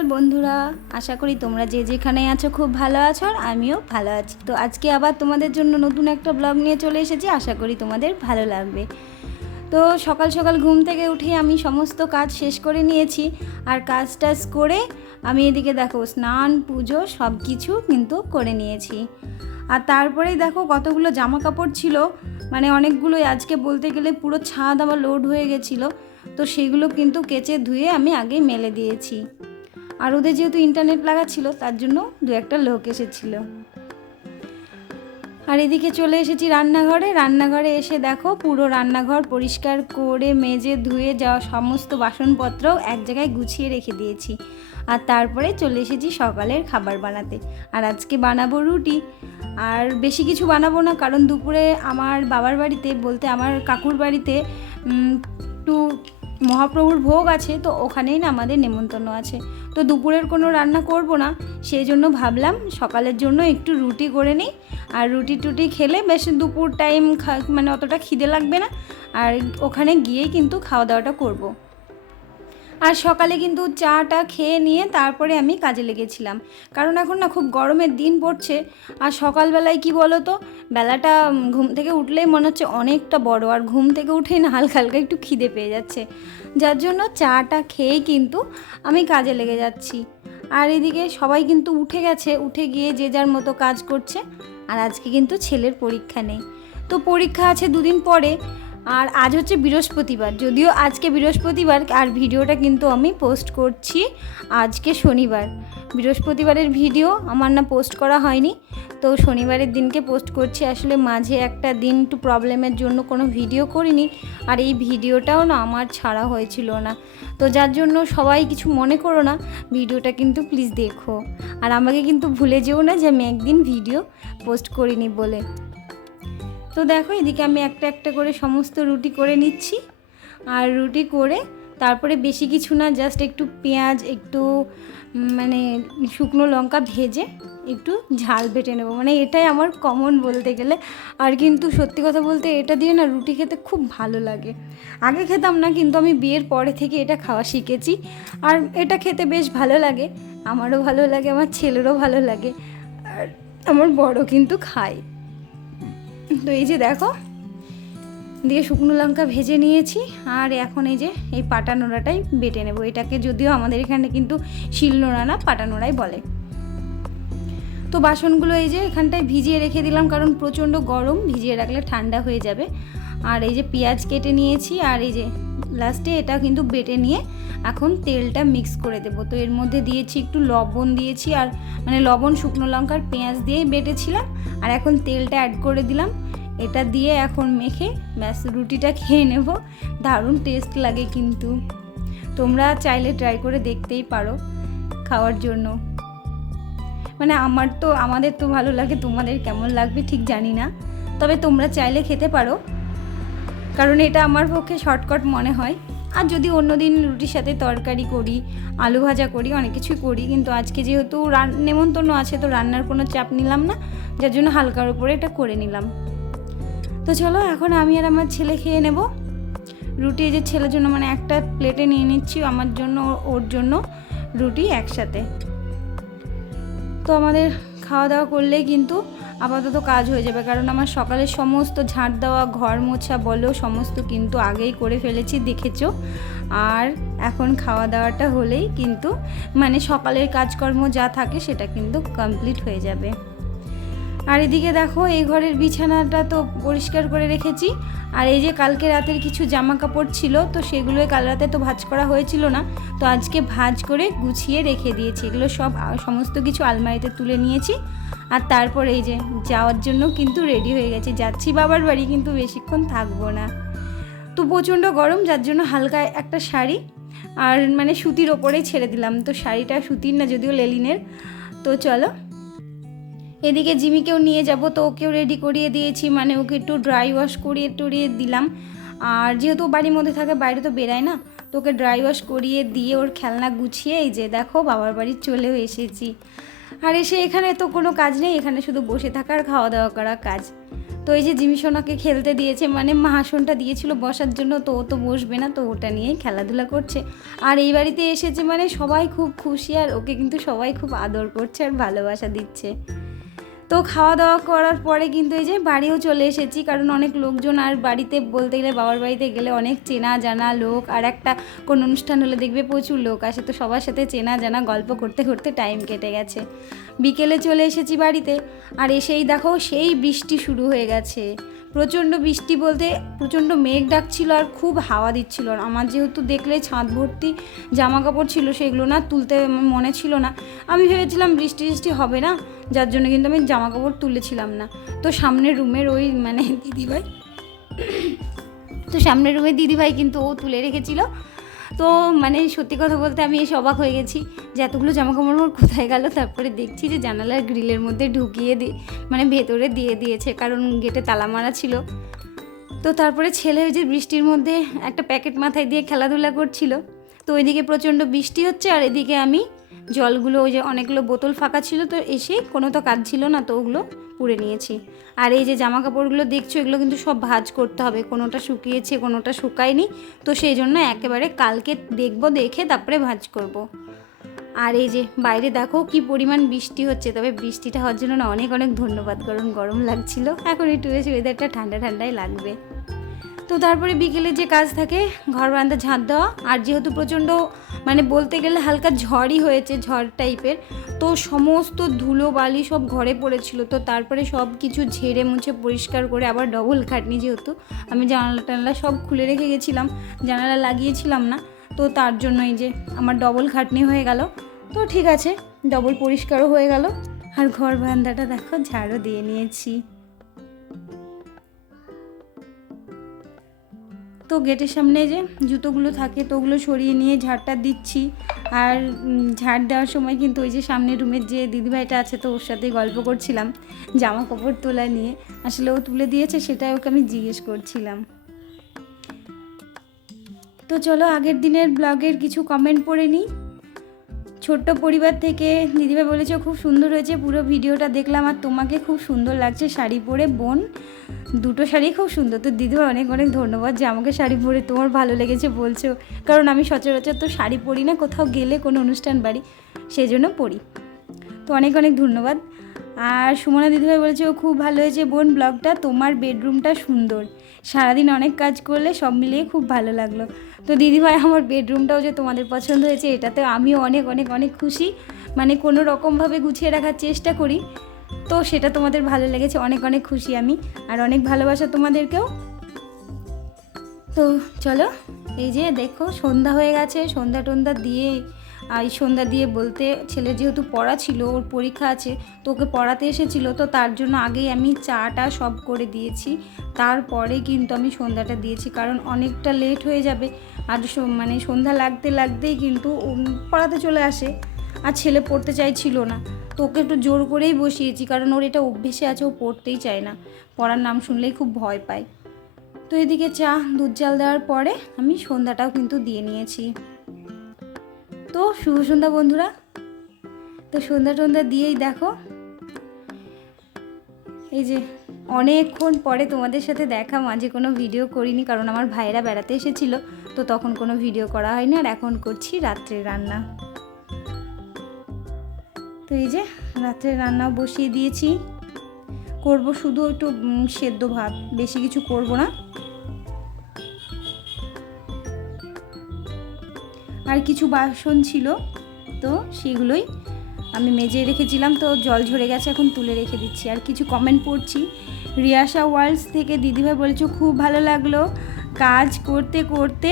সকাল বন্ধুরা, আশা করি তোমরা যে যেখানে আছো খুব ভালো আছো আর আমিও ভালো আছি। তো আজকে আবার তোমাদের জন্য নতুন একটা ব্লগ নিয়ে চলে এসেছি, আশা করি তোমাদের ভালো লাগবে। তো সকাল সকাল ঘুম থেকে উঠে আমি সমস্ত কাজ শেষ করে নিয়েছি আর কাজ টাজ করে আমি এদিকে দেখো স্নান, পুজো সব কিছু কিন্তু করে নিয়েছি। আর তারপরেই দেখো কতগুলো জামা কাপড় ছিল মানে অনেকগুলোই আজকে বলতে গেলে পুরো ছাদ আমার লোড হয়ে গেছিল, তো সেগুলো কিন্তু কেচে ধুয়ে আমি আগে মেলে দিয়েছি। আর ওদের যেহেতু ইন্টারনেট লাগা ছিল, তার জন্য দু একটা লোক এসেছিল। আর এদিকে চলে এসেছি রান্নাঘরে। রান্নাঘরে এসে দেখো পুরো রান্নাঘর পরিষ্কার করে মেজে ধুয়ে যাওয়া সমস্ত বাসনপত্র এক জায়গায় গুছিয়ে রেখে দিয়েছি। আর তারপরে চলে এসেছি সকালের খাবার বানাতে। আর আজকে বানাবো রুটি। আর বেশি কিছু বানাবো না, কারণ দুপুরে আমার বাবার বাড়িতে বলতে আমার কাকুর বাড়িতে একটু মহাপ্রভুর ভোগ আছে, তো ওখানেই না আমাদের নেমন্তন্ন আছে। তো দুপুরের কোনো রান্না করব না, সেই জন্য ভাবলাম সকালের জন্য একটু রুটি করে নিই। আর রুটি টুটি খেলে বেশ দুপুর টাইম মানে অতটা খিদে লাগবে না। আর ওখানে গিয়েই কিন্তু খাওয়া দাওয়াটা করব। আর সকালে কিন্তু চাটা খেয়ে নিয়ে তারপরে আমি কাজে লেগেছিলাম। কারণ এখন না খুব গরমের দিন পড়ছে। আর সকালবেলায় কি বলো তো বেলাটা ঘুম থেকে উঠলেই মনে হচ্ছে অনেকটা বড়। আর ঘুম থেকে উঠেই না হালকা হালকা একটু খিদে পেয়ে যাচ্ছে। যার জন্য চাটা খেয়েই কিন্তু আমি কাজে লেগে যাচ্ছি। আর এদিকে সবাই কিন্তু উঠে গেছে। উঠে গিয়ে যে যার মতো কাজ করছে। আর আজকে কিন্তু ছেলের পরীক্ষা নেই। তো পরীক্ষা আছে দুদিন পরে। আর আজ হচ্ছে বৃহস্পতিবার। যদিও আজকে বৃহস্পতিবার, আর ভিডিওটা কিন্তু আমি পোস্ট করছি আজকে শনিবার। বৃহস্পতিবারের ভিডিও আমার না পোস্ট করা হয়নি, তো শনিবারের দিনকে পোস্ট করছি। আসলে মাঝে একটা দিন একটু প্রবলেমের জন্য কোনো ভিডিও করিনি, আর এই ভিডিওটাও না আমার ছাড়া হয়েছিল না। তো যার জন্য সবাই কিছু মনে করো না, ভিডিওটা কিন্তু প্লিজ দেখো। আর আমাকে কিন্তু ভুলে যেও না যে আমি একদিন ভিডিও পোস্ট করিনি বলে। তো দেখো, এদিকে আমি একটা একটা করে সমস্ত রুটি করে নিচ্ছি। আর রুটি করে তারপরে বেশি কিছু না জাস্ট একটু পেঁয়াজ, একটু মানে শুকনো লঙ্কা ভেজে একটু ঝাল বেটে নেব। মানে এটাই আমার কমন বলতে গেলে। আর কিন্তু সত্যি কথা বলতে এটা দিয়ে না রুটি খেতে খুব ভালো লাগে। আগে খেতাম না, কিন্তু আমি বিয়ের পরে থেকে এটা খাওয়া শিখেছি। আর এটা খেতে বেশ ভালো লাগে। আমারও ভালো লাগে, আমার ছেলেরও ভালো লাগে। আর আমার বড় কিন্তু খায়। তো এই যে দেখো, দিয়ে শুকনো লঙ্কা ভেজে নিয়েছি, আর এখন এই যে এই পাটা নোড়াটাই বেটে নেব। এটাকে যদিও আমাদের এখানে কিন্তু শিল নোড়া না, পাটা নোড়াই বলে। তো বাসনগুলো এই যে এখানটায় ভিজিয়ে রেখে দিলাম, কারণ প্রচণ্ড গরম, ভিজিয়ে রাখলে ঠান্ডা হয়ে যাবে। আর এই যে পেঁয়াজ কেটে নিয়েছি, আর এই যে লাস্টে এটা কিন্তু বেটে নিয়ে এখন তেলটা মিক্স করে দেবো। তো এর মধ্যে দিয়েছি একটু লবণ দিয়েছি আর মানে লবণ, শুকনো লঙ্কার পেঁয়াজ দিয়েই বেটেছিলাম। আর এখন তেলটা অ্যাড করে দিলাম। এটা দিয়ে এখন মেখে ব্যাস রুটিটা খেয়ে নেব। দারুণ টেস্ট লাগে কিন্তু। তোমরা চাইলে ট্রাই করে দেখতেই পারো খাওয়ার জন্য। মানে আমার তো, আমাদের তো ভালো লাগে, তোমাদের কেমন লাগবে ঠিক জানি না। তবে তোমরা চাইলে খেতে পারো। কারণ এটা আমার পক্ষে শর্টকাট মনে হয়। আর যদি অন্য দিন রুটির সাথে তরকারি করি, আলু ভাজা করি, অনেক কিছুই করি, কিন্তু আজকে যেহেতু রান, নেমন্তন্ন আছে, তো রান্নার কোনো চাপ নিলাম না, যার জন্য হালকার উপরে এটা করে নিলাম। তো চলো, এখন আমি আর আমার ছেলে খেয়ে নেব। রুটি যে ছেলের জন্য মানে একটা প্লেটে নিয়ে নিচ্ছি, আমার জন্য ওর- ওর জন্য রুটি একসাথে। তো আমাদের খাওয়া দাওয়া করলেই কিন্তু আপাতত কাজ হয়ে যাবে। কারণ আমার সকালে সমস্ত ঝাঁট দেওয়া, ঘর মোছা বলো, সমস্ত কিন্তু আগেই করে ফেলেছি, দেখেছ? আর এখন খাওয়া দাওয়াটা হলেই কিন্তু মানে সকালের কাজকর্ম যা থাকে সেটা কিন্তু কমপ্লিট হয়ে যাবে। আর এদিকে দেখো, এই ঘরের বিছানাটা তো পরিষ্কার করে রেখেছি। আর এই যে কালকে রাতের কিছু জামা কাপড় ছিল, তো সেগুলোই কাল রাতে তো ভাজ করা হয়েছিল না। তো আজকে ভাজ করে গুছিয়ে রেখে দিয়েছি। এগুলো সব সমস্ত কিছু আলমারিতে তুলে নিয়েছি। আর তারপর এই যে যাওয়ার জন্য কিন্তু রেডি হয়ে গেছে। যাচ্ছি বাবার বাড়ি, কিন্তু বেশিক্ষণ থাকব না। তো প্রচণ্ড গরম, যার জন্য হালকা একটা শাড়ি। আর মানে সুতির ওপরেই ছেড়ে দিলাম। তো শাড়িটা সুতির না, যদিও লেলিনের। তো চলো এদিকে জিমিকেও নিয়ে যাব, তো ওকেও রেডি করিয়ে দিয়েছি মানে ওকে একটু ড্রাই ওয়াশ করিয়ে টরিয়ে দিলাম। আর যেহেতু বাড়ির মধ্যে থাকে, বাইরে তো বেরায় না, তো ওকে ড্রাই ওয়াশ করিয়ে দিয়ে ওর খেলনা গুছিয়ে এই যে দেখো বাবার বাড়ি চলেও এসেছি। আর এসে এখানে তো কোনো কাজ নেই, এখানে শুধু বসে থাকার খাওয়া দাওয়া করা কাজ। তো এই যে জিমিসোনাকে খেলতে দিয়েছে মানে মাহাসনটা দিয়েছিল বসার জন্য, তো ও তো বসবে না, তো ওটা নিয়েই খেলাধুলা করছে। আর এই বাড়িতে এসেছে মানে সবাই খুব খুশি, আর ওকে কিন্তু সবাই খুব আদর করছে আর ভালোবাসা দিচ্ছে। তো খাওয়া দাওয়া করার পরে কিন্তু এই যে বাড়িও চলে এসেছি, কারণ অনেক লোকজন আর বাড়িতে বলতে গেলে বাবার বাড়িতে গেলে অনেক চেনা জানা লোক আর একটা কোন অনুষ্ঠান হলে দেখবে প্রচুর লোক আসে, তো সবার সাথে চেনা জানা গল্প করতে করতে টাইম কেটে গেছে। বিকেলে চলে এসেছি বাড়িতে, আর এসেই দেখো সেই বৃষ্টি শুরু হয়ে গেছে। প্রচণ্ড বৃষ্টি বলতে প্রচণ্ড মেঘ ডাকছিল আর খুব হাওয়া দিচ্ছিল। আর আমার যেহেতু দেখলে ছাদ ভর্তি জামা কাপড় ছিল সেগুলো না তুলতে মনে ছিল না। আমি ভেবেছিলাম বৃষ্টি বৃষ্টি হবে না যার জন্য কিন্তু আমি জামা কাপড় তুলেছিলাম না। তো সামনের রুমের ওই মানে দিদিভাই, তো সামনের রুমের দিদিভাই কিন্তু ও তুলে রেখেছিল। তো মানে সত্যি কথা বলতে আমি এসে অবাক হয়ে গেছি যে এতগুলো জামা কাপড় আমার কোথায় গেল? তারপরে দেখছি যে জানালার গ্রিলের মধ্যে ঢুকিয়ে দি মানে ভেতরে দিয়ে দিয়েছে, কারণ গেটে তালা মারা ছিল। তো তারপরে ছেলে ওই যে বৃষ্টির মধ্যে একটা প্যাকেট মাথায় দিয়ে খেলাধুলা করছিল। তো ওইদিকে প্রচণ্ড বৃষ্টি হচ্ছে আর এদিকে আমি জলগুলো ওই যে অনেকগুলো বোতল ফাঁকা ছিল তো এসে, কোনো তো কাজ ছিল না, তো ওগুলো পুড়ে নিয়েছি। আর এই যে জামা কাপড়গুলো দেখছ, এগুলো কিন্তু সব ভাজ করতে হবে। কোনোটা শুকিয়েছে, কোনোটা শুকায়নি। তো সেই জন্য একেবারে কালকে দেখব, দেখে তারপরে ভাজ করব। আর এই যে বাইরে দেখো কি পরিমাণ বৃষ্টি হচ্ছে। তবে বৃষ্টিটা হওয়ার জন্য না অনেক অনেক ধন্যবাদ। কারণ গরম লাগছিল। এখন একটু বেশি ওয়েদারটা ঠান্ডা, ঠান্ডাই লাগবে। তো তারপরে বিকেলে যে কাজ থাকে, ঘর বারান্দা ঝাঁট দেওয়া। আর যেহেতু প্রচণ্ড মানে বলতে গেলে হালকা ঝড়ই হয়েছে, ঝড় টাইপের, তো সমস্ত ধুলো, বালি সব ঘরে পড়েছিল। তো তারপরে সব কিছু ঝেড়ে মুছে পরিষ্কার করে আবার ডবল খাটনি যেহেতু, আমি জানালা টানালা সব খুলে রেখে গেছিলাম, জানালা লাগিয়েছিলাম না। তো তার জন্যই যে আমার ডবল খাটনি হয়ে গেল। তো ঠিক আছে ডবল পরিষ্কারও হয়ে গেল। আর ঘর বারান্দাটা দেখো, ঝাড়ও দিয়ে নিয়েছি। তো গেটের সামনে যে জুতোগুলো থাকে তো ওগুলো সরিয়ে নিয়ে ঝাড়টা দিচ্ছি। আর ঝাড় দেওয়ার সময় কিন্তু ওই যে সামনে রুমের যে দিদিভাইটা আছে তো ওর সাথে গল্প করছিলাম জামা কাপড় তোলা নিয়ে। আসলে ও তুলে দিয়েছে, সেটাই ওকে আমি জিজ্ঞেস করছিলাম। তো চলো আগের দিনের ব্লগের কিছু কমেন্ট পড়ে নিই। ছোট্ট পরিবার থেকে দিদিভাই বলেছে, খুব সুন্দর হয়েছে, পুরো ভিডিওটা দেখলাম আর তোমাকে খুব সুন্দর লাগছে, শাড়ি পরে বোন, দুটো শাড়ি খুব সুন্দর। তো দিদিভাই অনেক অনেক ধন্যবাদ যে আমাকে শাড়ি পরে তোমার ভালো লেগেছে বলছো। কারণ আমি সচরাচর তো শাড়ি পরি না, কোথাও গেলে কোনো অনুষ্ঠান বাড়ি সেই জন্য পরি। তো অনেক অনেক ধন্যবাদ। আর সুমনা দিদিভাই বলেছে, ও খুব ভালো হয়েছে বোন, ব্লগটা তোমার বেডরুমটা সুন্দর। সারাদিন অনেক কাজ করলে সব মিলিয়ে খুব ভালো লাগল। তো দিদিভাই, আমার বেডরুমটাও যে তোমাদের পছন্দ হয়েছে এটাতে আমিও অনেক অনেক অনেক খুশি। মানে কোনো রকমভাবে গুছিয়ে রাখার চেষ্টা করি। তো সেটা তোমাদের ভালো লেগেছে, অনেক অনেক খুশি আমি। আর অনেক ভালোবাসা তোমাদেরকেও। তো চলো, এই যে দেখো, সন্ধ্যা হয়ে গেছে সন্ধ্যা টন্ধ্যা দিয়ে আর সন্ধ্যা দিয়ে বলতে, ছেলে যেহেতু পড়া ছিল, ওর পরীক্ষা আছে, তো ওকে পড়াতে এসেছিল, তো তার জন্য আগেই আমি চাটা সব করে দিয়েছি। তারপরে কিন্তু আমি সন্ধ্যাটা দিয়েছি, কারণ অনেকটা লেট হয়ে যাবে। আর মানে সন্ধ্যা লাগতে লাগতেই কিন্তু পড়াতে চলে আসে, আর ছেলে পড়তে চাইছিল না। তো ওকে একটু জোর করেই বসিয়েছি, কারণ ওর এটা অভ্যেসে আছে, ও পড়তেই চায় না। পড়ার নাম শুনলেই খুব ভয় পায়। তো এদিকে চা, দুধ জাল দেওয়ার পরে আমি সন্ধ্যাটাও কিন্তু দিয়ে নিয়েছি। তো শুভ সন্ধ্যা বন্ধুরা। তো সন্ধ্যা টন্ধ্যা দিয়েই দেখো। এই যে, অনেকক্ষণ পরে তোমাদের সাথে দেখা, মাঝে কোনো ভিডিও করিনি, কারণ আমার ভাইরা বেড়াতে এসেছিল, তো তখন কোনো ভিডিও করা হয়নি, আর এখন করছি রাত্রে রান্না। তো এই যে রাত্রে রান্না বসিয়ে দিয়েছি। করব শুধু একটু সেদ্ধ ভাত, বেশি কিছু করব না। আর কিছু বাসন ছিল, তো সেগুলোই আমি মেজে রেখেছিলাম। তো জল ঝরে গেছে, এখন তুলে রেখে দিচ্ছি। আর কিছু কমেন্ট পড়ছি। রিয়াশা ওয়ার্ল্ডস থেকে দিদিভাই বলেছ, খুব ভালো লাগল কাজ করতে করতে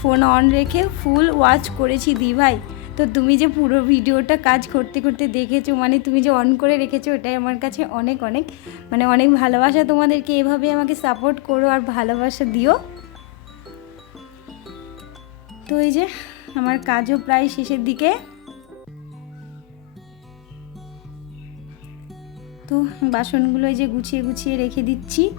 ফোন অন রেখে ফুল ওয়াচ করেছি দিভাই। তো তুমি যে পুরো ভিডিওটা কাজ করতে করতে দেখেছ মানে তুমি যে অন করে রেখেছো, এটাই আমার কাছে অনেক অনেক মানে অনেক ভালোবাসা। তোমাদেরকে এভাবে আমাকে সাপোর্ট করো আর ভালোবাসা দিও। তো এই যে আমার কাজও প্রায় শেষের দিকে। তো বাসনগুলো যে গুছিয়ে গুছিয়ে রেখে দিচ্ছি।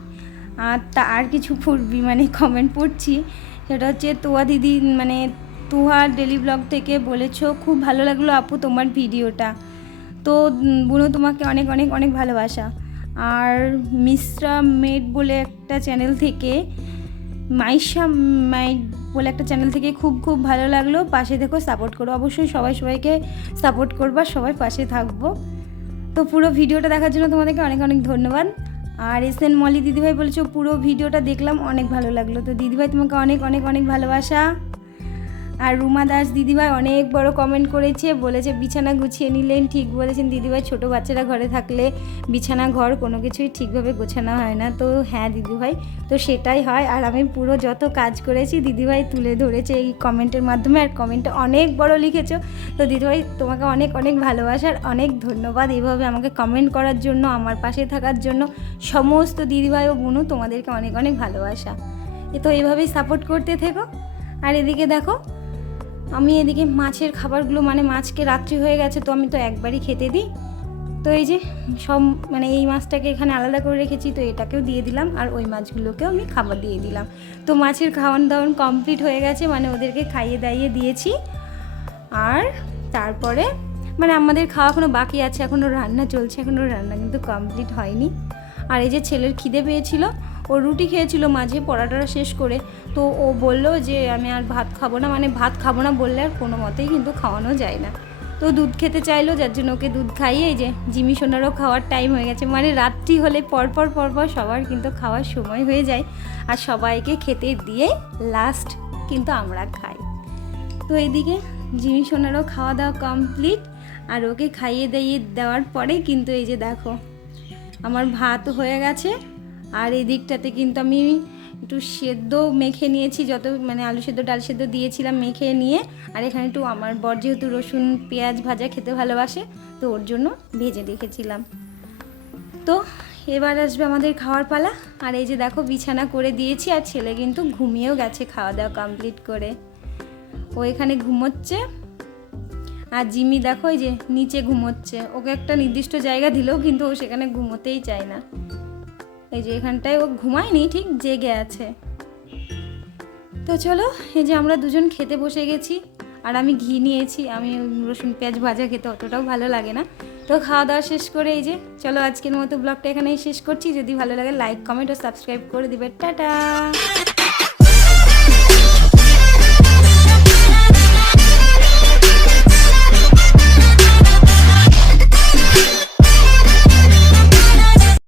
আর তা আর কিছু পড়বি মানে কমেন্ট পড়ছি। সেটা হচ্ছে তোয়া দিদি মানে তোহা ডেলি ব্লগ থেকে বলেছ, খুব ভালো লাগল আপু তোমার ভিডিওটা। তো বুনো তোমাকে অনেক অনেক অনেক ভালোবাসা। আর মিশ্রা মেড বলে একটা চ্যানেল থেকে মাইশা মাইড বলে একটা চ্যানেল থেকে খুব খুব ভালো লাগল। পাশে দেখো সাপোর্ট করো। অবশ্যই সবাই সবাইকে সাপোর্ট করবা, সবাই পাশে থাকব। তো পুরো ভিডিওটা দেখার জন্য তোমাদেরকে অনেক অনেক ধন্যবাদ। আর এস এন মলি দিদিভাই বলেছ, পুরো ভিডিওটা দেখলাম, অনেক ভালো লাগল। তো দিদিভাই তোমাকে অনেক অনেক অনেক ভালোবাসা। আর রুমা দাস দিদিভাই অনেক বড় কমেন্ট করেছে, বলেছে বিছানা গুছিয়ে নিলেন ঠিক বলেছেন। দিদিভাই ছোট বাচ্চারা ঘরে থাকলে বিছানা, ঘর কোনো কিছুই ঠিকভাবে গোছানো হয় না। তো হ্যাঁ দিদিভাই, তো সেটাই হয়। আর আমি পুরো যত কাজ করেছি দিদিভাই তুলে ধরেছে এই কমেন্টের মাধ্যমে। আর কমেন্টটা অনেক বড় লিখেছো। তো দিদিভাই, তোমাকে অনেক অনেক ভালোবাসার অনেক ধন্যবাদ এইভাবে আমাকে কমেন্ট করার জন্য, আমার পাশে থাকার জন্য। সমস্ত দিদিভাই ও বোনও তোমাদেরকে অনেক অনেক ভালোবাসা। তো এইভাবেই সাপোর্ট করতে থেকো। আর এদিকে দেখো আমি এদিকে মাছের খাবারগুলো মানে মাছকে রাত্রি হয়ে গেছে, তো আমি তো একবারই খেতে দিই। তো এই যে সব মানে এই মাছটাকে এখানে আলাদা করে রেখেছি, তো এটাকেও দিয়ে দিলাম, আর ওই মাছগুলোকেও আমি খাবার দিয়ে দিলাম। তো মাছের খাওয়ান দাওয়ান কমপ্লিট হয়ে গেছে মানে ওদেরকে খাইয়ে দাইয়ে দিয়েছি। আর তারপরে মানে আমাদের খাওয়া এখনও বাকি আছে, এখনও রান্না চলছে, এখনও রান্না কিন্তু কমপ্লিট হয়নি। আর এই যে ছেলের খিদে পেয়েছিল ও রুটি খেয়েছিল মাঝে পড়াটা শেষ করে। তো ও বলল যে, আমি আর ভাত খাব না। মানে ভাত খাব না বললে আর কোনো মতেই কিন্তু খাওয়ানো যায় না। তো দুধ খেতে চাইলো, যার জন্য ওকে দুধ খাইয়ে এই যে জিমি সোনারও খাওয়ার টাইম হয়ে গেছে। মানে রাত্রি হলে পরপর পরপর সবার কিন্তু খাওয়ার সময় হয়ে যায়। আর সবাইকে খেতে দিয়ে লাস্ট কিন্তু আমরা খাই। তো এদিকে জিমি সোনারও খাওয়া দাওয়া কমপ্লিট আর ওকে খাইয়ে দাইয়ে দেওয়ার পরে কিন্তু এই যে দেখো, আমার ভাত হয়ে গেছে। আর এই দিকটাতে কিন্তু আমি একটু সেদ্ধ মেখে নিয়েছি, যত মানে আলু সেদ্ধ, ডাল সেদ্ধ দিয়েছিলাম মেখে নিয়ে। আর এখানে একটু আমার বর যেহেতু রসুন, পেঁয়াজ ভাজা খেতে ভালোবাসে, তো ওর জন্য ভেজে রেখেছিলাম। তো এবার আসবে আমাদের খাওয়ার পালা। আর এই যে দেখো বিছানা করে দিয়েছি, আর ছেলে কিন্তু ঘুমিয়েও গেছে খাওয়া দাওয়া কমপ্লিট করে। ও এখানে ঘুমোচ্ছে। আর জিমি দেখো এই যে নিচে ঘুমোচ্ছে। ওকে একটা নির্দিষ্ট জায়গা দিলেও কিন্তু ও সেখানে ঘুমোতেই চায় না। এই যে এখানটায় ও ঘুমায়নি, ঠিক জেগে আছে। তো চলো, এই যে আমরা দুজন খেতে বসে গেছি, আর আমি ঘি নিয়েছি, আমি রসুন পেঁয়াজ ভাজা খেতে অতটাও ভালো লাগে না। তো খাওয়া দাওয়া শেষ করে এই যে, চলো আজকের মতো ব্লগটা এখানেই শেষ করছি। যদি ভালো লাগে লাইক কমেন্ট ও সাবস্ক্রাইব করে দিবে। টাটা!